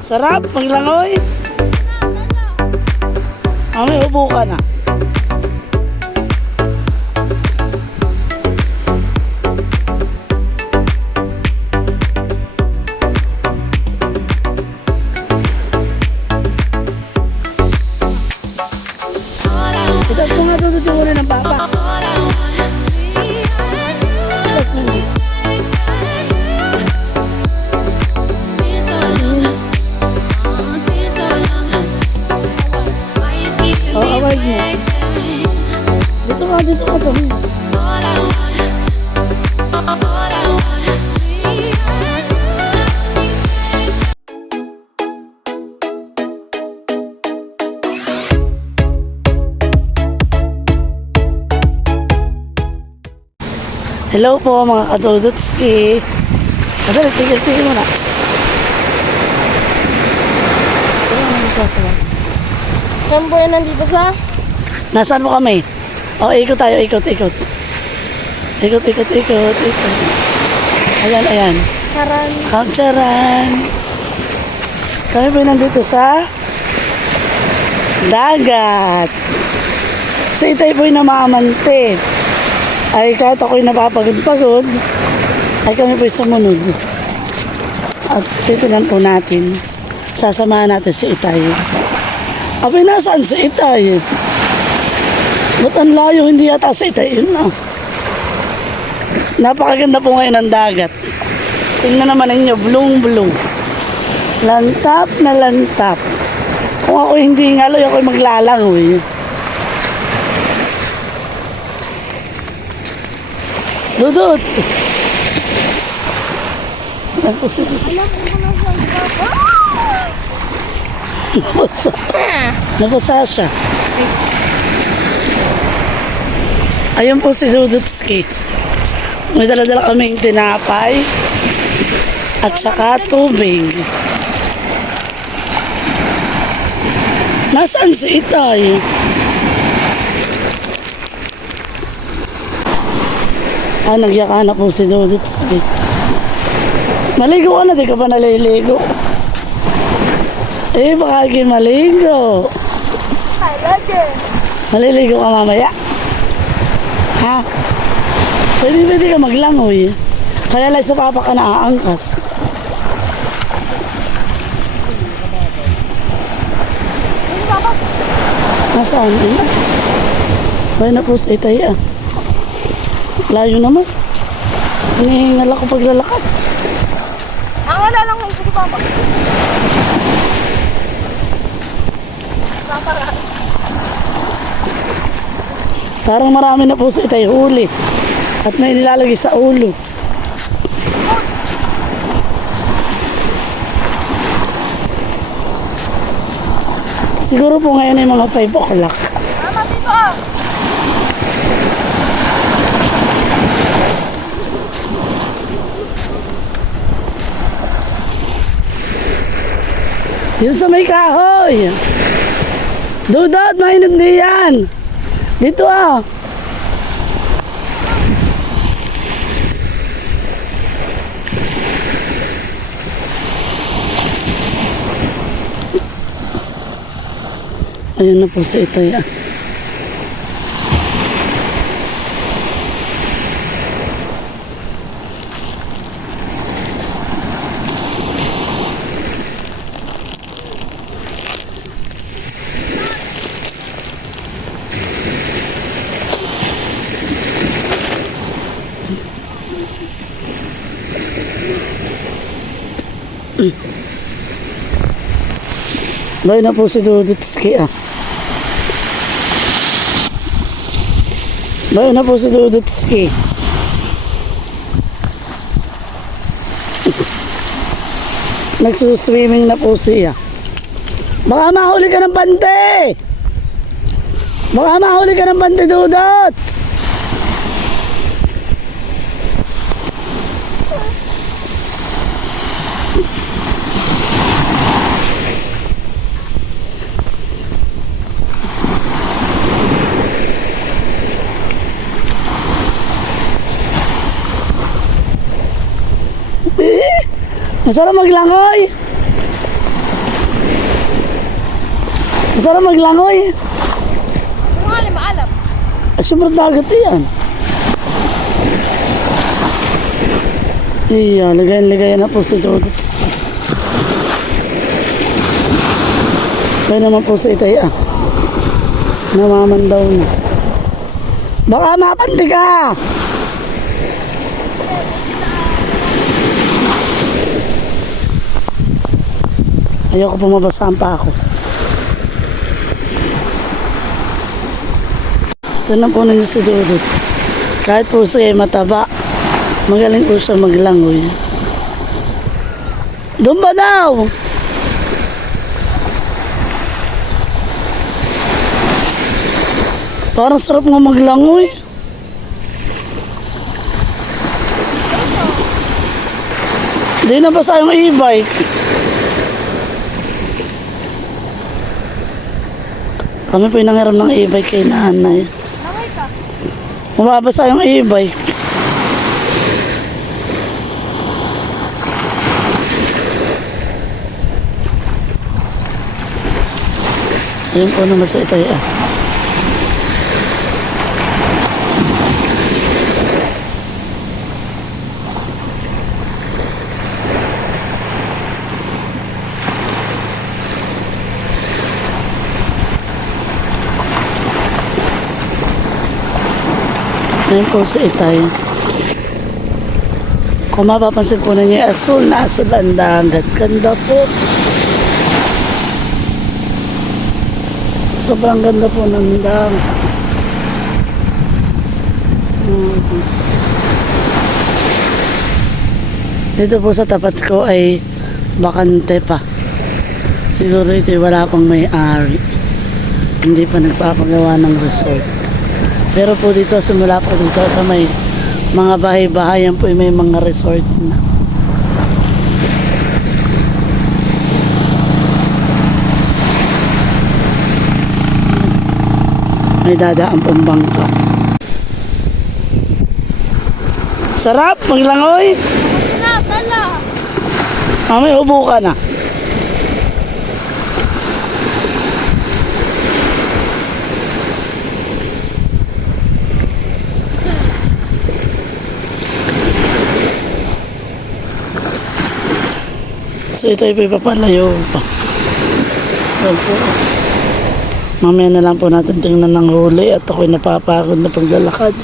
Sarap, paglangoy. Mami, upo ka na. Hello po mga kadudutski. Madali, tigil-tigil mo na. Saan po yan nandito sa? Nasaan mo kami? O, ikot tayo, ikot, ikot. Ikot, ikot, ikot, ikot. Ayan, ayan. Charan. Kapcharan. Kami po nandito sa dagat. Sa itay po'y namamante. Ay kahit ako'y napapagod-pagod, ay kami po'y sumunod. At titinan po natin. Sasamahan natin si Itay. Abay, nasaan si Itay? Ba't ang layo? Hindi yata si Itay. Yun na. Napakaganda po ngayon ng dagat. Tingnan naman ninyo, blong-blong. Lantap na lantap. Kung ako hindi ngaloy, ako'y maglalangoy. Dudut! Ako si Dudut. Nabasa. Nabasa siya. Ayun po si Dudutski. May dala-dala kaming tinapay at saka tubig. Nasaan si Itay? Ah, nagyaka na po si Dudutski. Maligo ka na, di ka ba naliligo? Eh, baka kayo maligo. Maliligo ka mamaya. Ha? Pwede, pwede ka maglangoy. Kaya lang sa papa ka naaangkas. Nasaan? Ano? Bay na po sa itay ah. Layo naman. Hinihingal ako paglalakad. Ang wala lang ngayon si Papa. Parang marami na po sa itay huli. At may nilalagay sa ulo. Siguro po ngayon ay mga 5 o'clock. Mama, dito ah. Dito sa may kahoy. Dudot, mainit din yan. Dito ah. Ayun na po si Itoy ah. Bay na po si Dudutski ah. Bay na po si Dudutski. Nagsuswimming na po siya. Baka mahuli ka ng bante! Baka mahuli ka ng bante, Dudot! Masarap maglangoy. Masarap maglangoy. Nga maalam. Ay, siyempre dagat yan. Iya, lagayan-lagayan na po si Dodot. Kaya naman po sa itay ah. Namaman daw na. Baka mapanti ka! Ayoko pumabasaan pa ako. Ito na po ninyo si Dudut. Kahit po siya mataba, magaling po siya maglangoy. Doon ba daw? Parang sarap nga maglangoy. Di na ba sa yung e-bike? Kami po yung nangiram ng e-bike kay nanay. Mababasa yung e-bike. Ayun po naman sa itay ah. Ayun po sa itay. Kung mapapansin po ninyo, asul na asul ang dagat. Ganda po. Sobrang ganda po ng dagat. Mhm. Dito po sa tapat ko ay bakante pa. Siguro ito wala pang may-ari. Hindi pa nagpapagawa ng resort. Pero po dito, simula po dito sa may mga bahay-bahayan po ay may mga resort na. May dadaan pong bangka. Sarap, maglangoy. Tala, tala. Mamay, ubo ka na. So ito ay papalayo pa. Yan po. Mamaya na lang po natin tingnan ng huli at ako'y napapagod na paglalakad.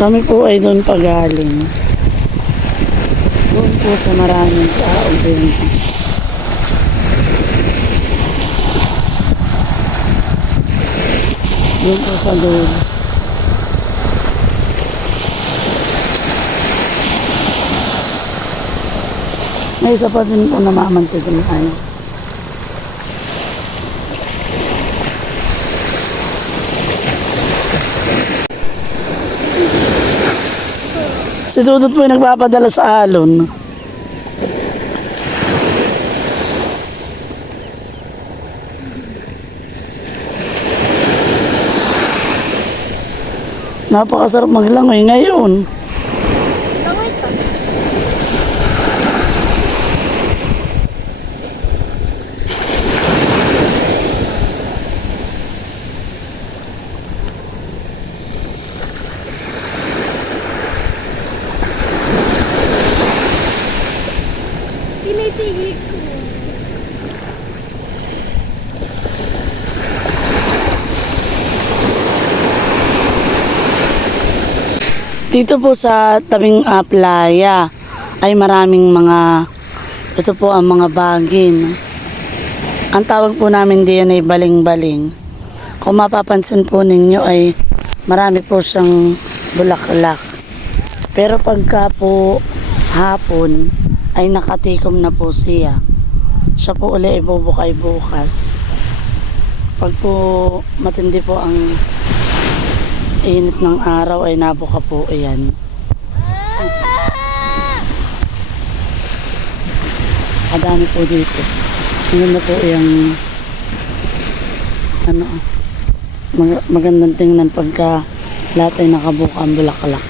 Kami po ay doon pagaling. Doon po sa maraming tao din. Doon po sa doon. May isa pa din po namamantig na ano. Si Dudut po yung nagpapadala sa alon. Napakasarap maglangoy ngayon. Langay ka. Tinitigil ko. Dito po sa tabing uh, playa ay maraming mga ito po ang mga bagin. Ang tawag po namin diyan ay baling-baling. Kung mapapansin po ninyo ay marami po siyang bulaklak. Pero pagka po hapon ay nakatikom na po siya. Siya po uli ay bubukay bukas. Pag po matindi po ang init ng araw ay nabuka po ayan. Napakadami po dito. Maganda po yung ano, mag- magandang tingnan pagka lahat ay nakabuka ang bulaklak.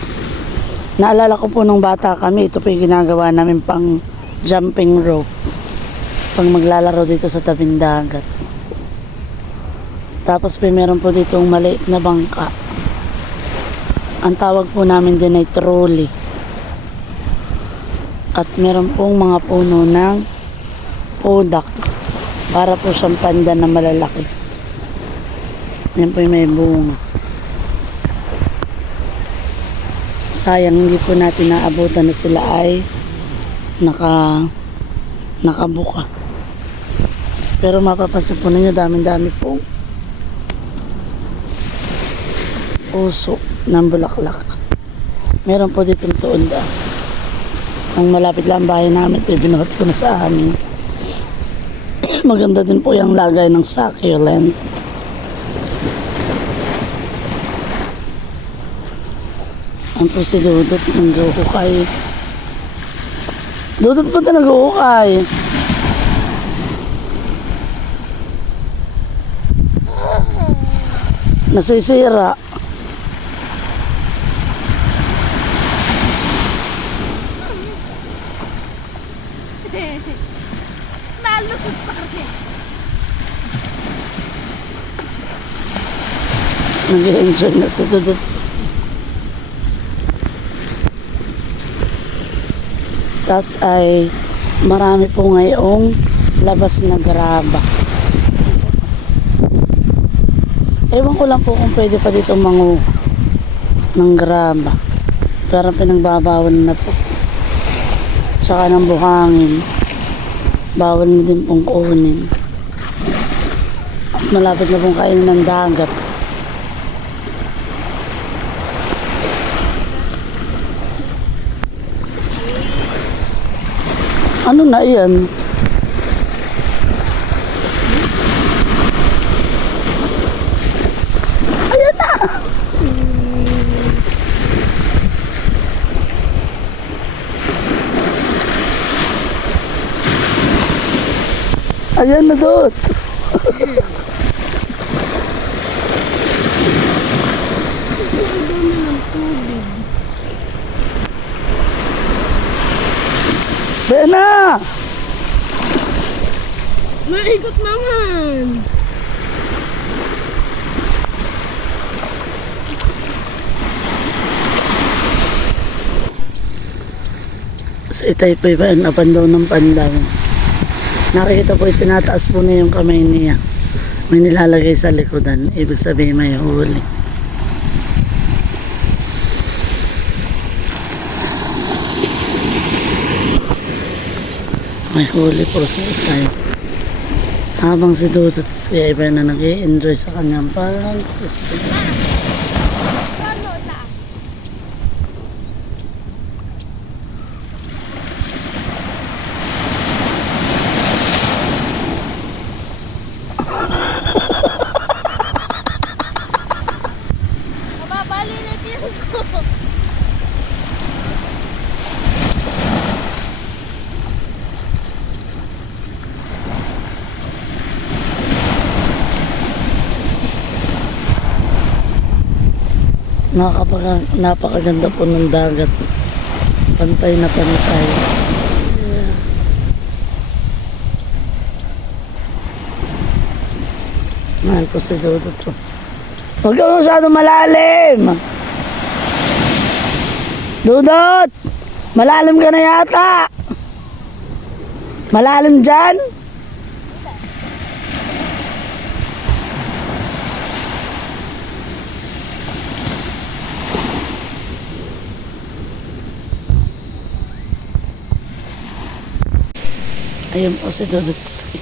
Naalala ko po nung bata kami, ito po yung ginagawa namin pang jumping rope. Pang maglalaro dito sa tabing dagat. Tapos po meron po dito maliit na bangka. Ang tawag po namin din ay trolley. At meron pong mga puno ng podak. Para po siyang pandan na malalaki. Yan po yung may bunga. Sayang hindi po natin naabutan na sila ay naka nakabuka. Pero mapapansin po ninyo daming-dami pong puso ng bulaklak. Meron po dito tuunda. Ang malapit lang ang bahay namin, ito binuhat ko na sa amin. Maganda din po yung lagay ng succulent. Ang po si Dudot ng guhukay. Dudot po na nag-uhukay. Nasisira. Nalusot pa rin. Nag-enjoy na si Dudut. Tapos ay marami po ngayong labas na graba. Ewan ko lang po kung pwede pa dito mangu ng graba. Pero pinagbabawal na po. Tsaka ng buhangin. Bawal na din pong kunin. Malapit na pong kainin ng dagat. Ano na yan? Ayan na! Ayan na doon. Bena! Naikot naman. Sa itay po iba ang abandaw ng pandaw. Nakikita po itinataas po na yung kamay niya. May nilalagay sa likodan. Ibig sabihin may huli. May huli po sa itay. Habang si Dudut kaya iba na nag enjoy sa kanyang pagsusunod. Nakapaka, napakaganda po ng dagat. Pantay na pantay. Mahal po si Dodo to. Huwag ka masyado malalim! Dudot! Malalim ka na yata! Malalim dyan? Ayun po si Dudutski.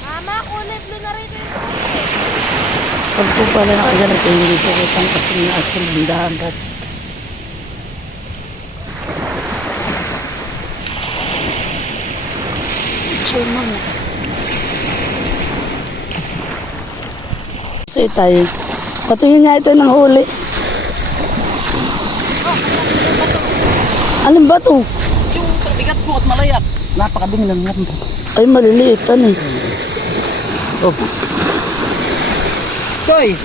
Mama, kulay blue na rin yung Pag po pala nakaganito, hindi po kitang kasi ng asin ng dagat. Chuma mo. Kasi tayo, patingin nga ito ng huli. Alin ba to? Yung Mabigat po at Napakabing lang yan. Ay, maliliit yan eh. Oh. Stoy!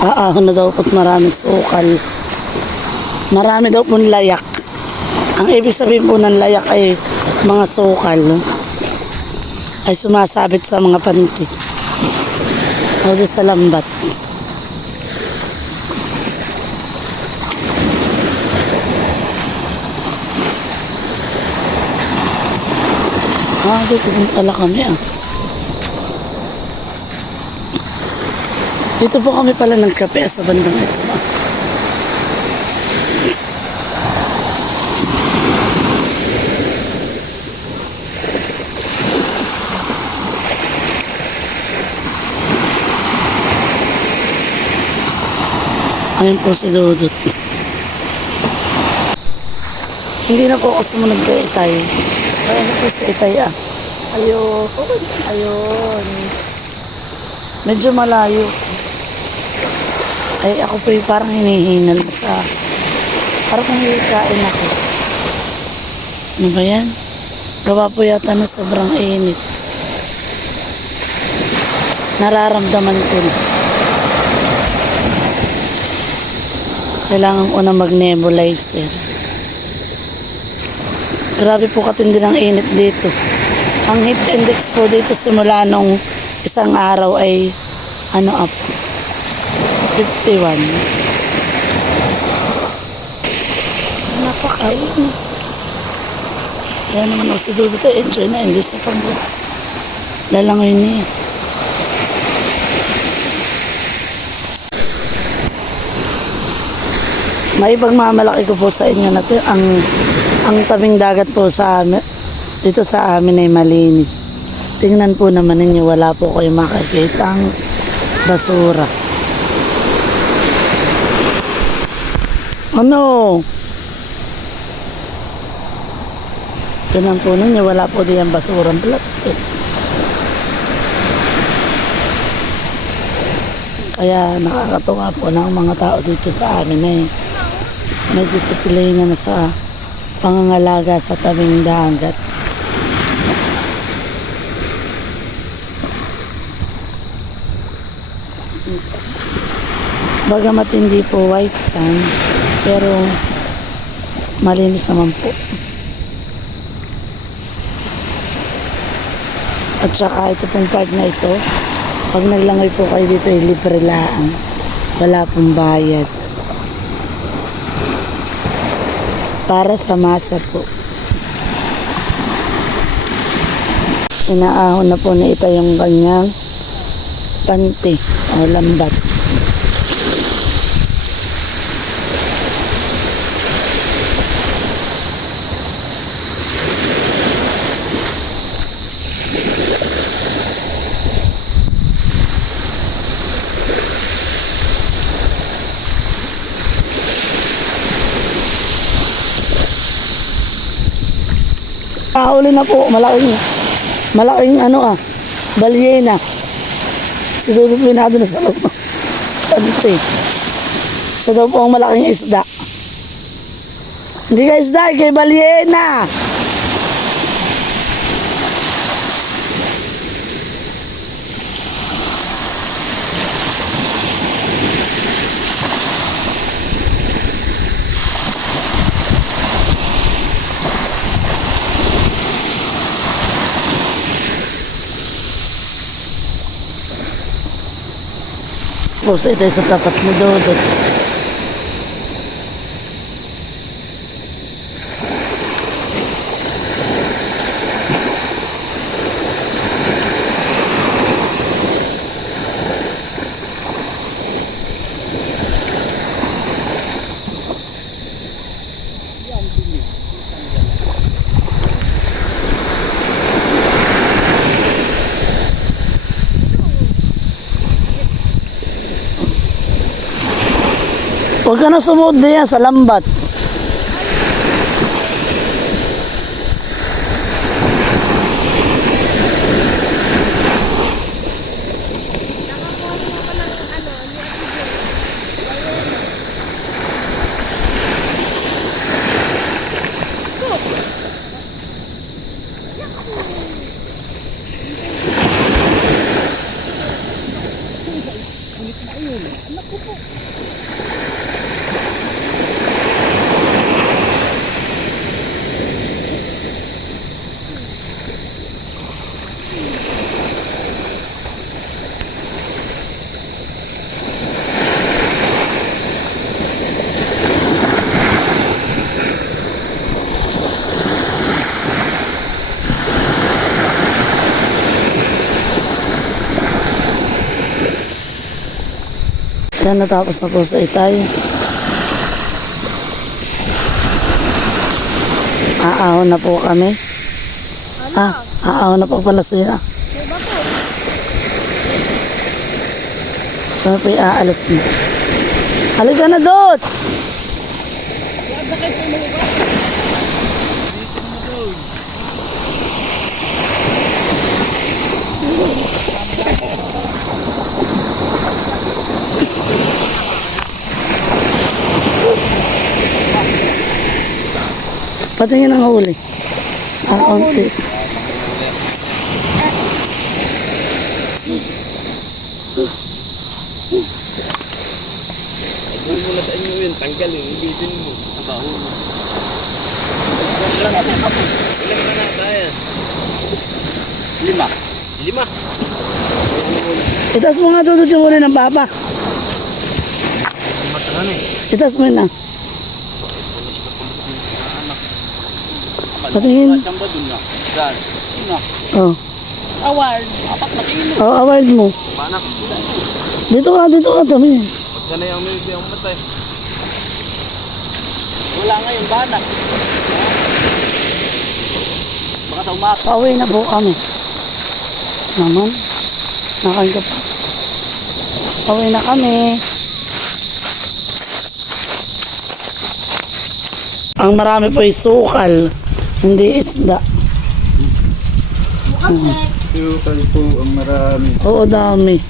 Aahon na daw po't maraming sukal. Marami daw pong layak. Ang ibig sabihin po ng layak ay mga sukal. Ay sumasabit sa mga panty. O doon sa lambat. Ah, dito din pala kami ah. Dito po kami pala nagkape sa bandang ito. ah. Ayun po si Dudut. Hindi na po ako sumunod kay Itay. Ayun po si Itay ah. Ayun. Ayun. Medyo malayo. Ay, ako po yung parang hinihinal sa... Parang hihikain ako. Ano ba yan? Gawa po yata na sobrang init. Nararamdaman ko na. Kailangan ko na mag-nebulizer. Grabe po katindi ng init dito. Ang heat index po dito simula nung isang araw ay ano up 51. Napakainit. Kaya naman ako si Dudu to enjoy na enjoy sa pag lalangoy niya. May pagmamalaki ko po sa inyo na ang ang tabing dagat po sa amin, dito sa amin ay malinis. Tingnan po naman ninyo, wala po kayo makakita ang basura. Ano? Tingnan po ninyo, wala po diyan basurang plastic. Kaya nakakatuwa po ng mga tao dito sa amin eh. May disiplina na sa pangangalaga sa tabing dagat. Bagamat hindi po white sand, pero malinis naman po. At saka ito pong part na ito, pag naglangoy po kayo dito, ay libre lang. Wala pong bayad. Para sa masa po. Inaahon na po na ito yung kanyang panty o lambat. Kahuli na po, malaking, malaking ano ah, balyena. Si Dudut Binado na sa loob. Pante. Siya daw po ang malaking isda. Hindi ka isda, kay balyena. Po sa ito sa tapat ni Dudut. Ka na sumuod diyan sa lambat. Yan, natapos na po sa itay. Aahon na po kami. Ah, aahon na po pala sila. Kami po aalas na. Halika na, Dot! Patingin ang huli. Ah, konti. Kung muna sa inyo yun, tanggalin, ibitin mo. Trabaho mo. Ilan na na tayo? Lima. Lima? Itas mo nga Dudut yung huli ng papa. Eh. Itas mo na. Patingin. Oh. Award. Apat na kilo. Oh, award mo. Panak. Dito ka, dito ka, dami. Pagka na yung may biyang matay. Wala ngayon, banak. Baka sa umaga. Pauwi na po kami. Naman. Nakain ka pa. Pauwi na kami. Ang marami po ay sukal. Hindi isda. Sukal po ang marami. Oo, dami.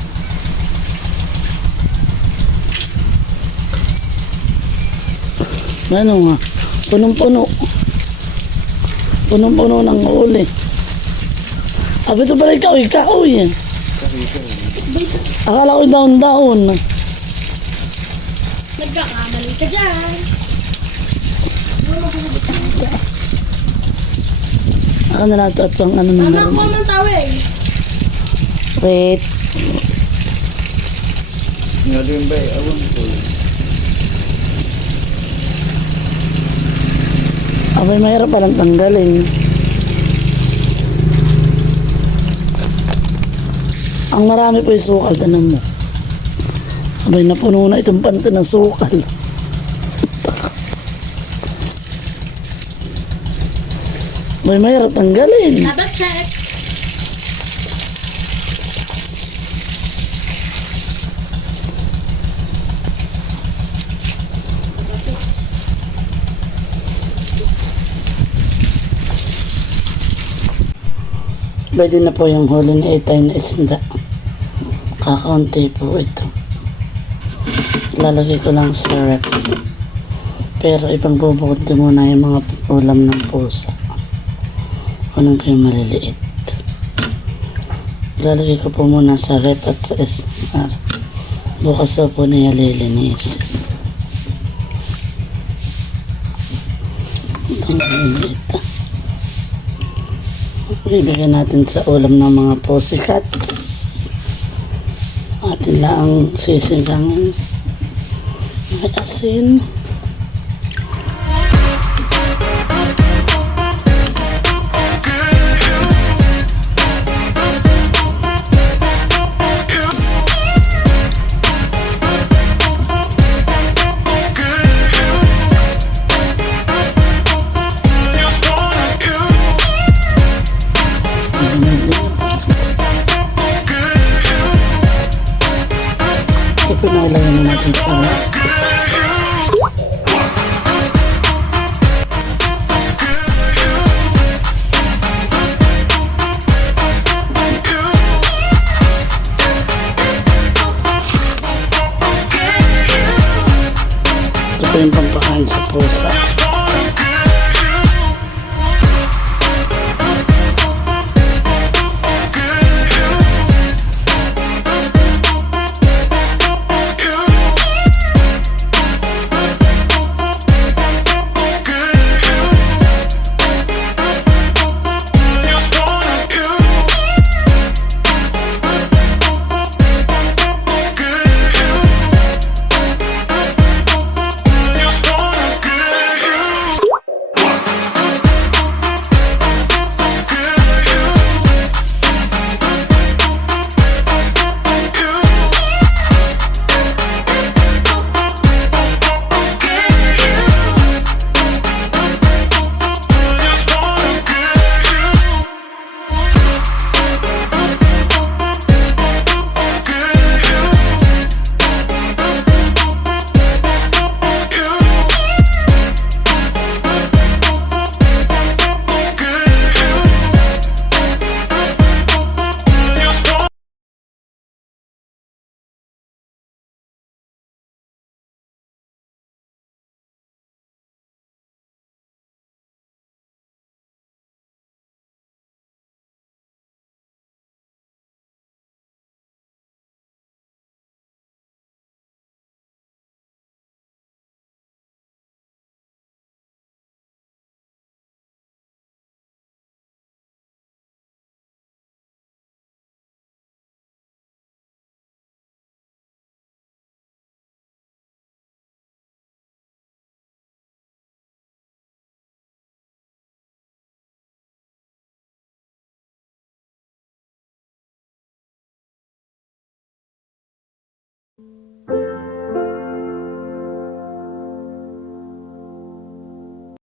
Ano nga? Punong-puno. Punong-puno ng uli. Abi ito pala ikaw, ikaw yan. Akala ko daon-daon. Nagkakamali ka dyan. Ako na nato at pang ano meron. kuha ng tawel. Wait. Nga din ba, awan ko. Abay, mahirap palang tanggalin. Ang marami po yung sukal, tanan mo. Abay, napuno na itong panto ng sukal. Abay, mahirap tanggalin. Dapat check. Pwede na po yung huli na itay na isda. Kakaunti po ito. Lalagay ko lang sa rep. Pero ibang bubukod ko muna yung mga ulam ng pusa. Unang kayo maliliit. Lalagay ko po muna sa rep at sa SR. Bukas na po niya lilinis. Itong maliliit. Ibigay natin sa ulam ng mga pussycats. Atin lang sisigangin. May asin. Po na natin sa Ito yung pampakain sa pusa.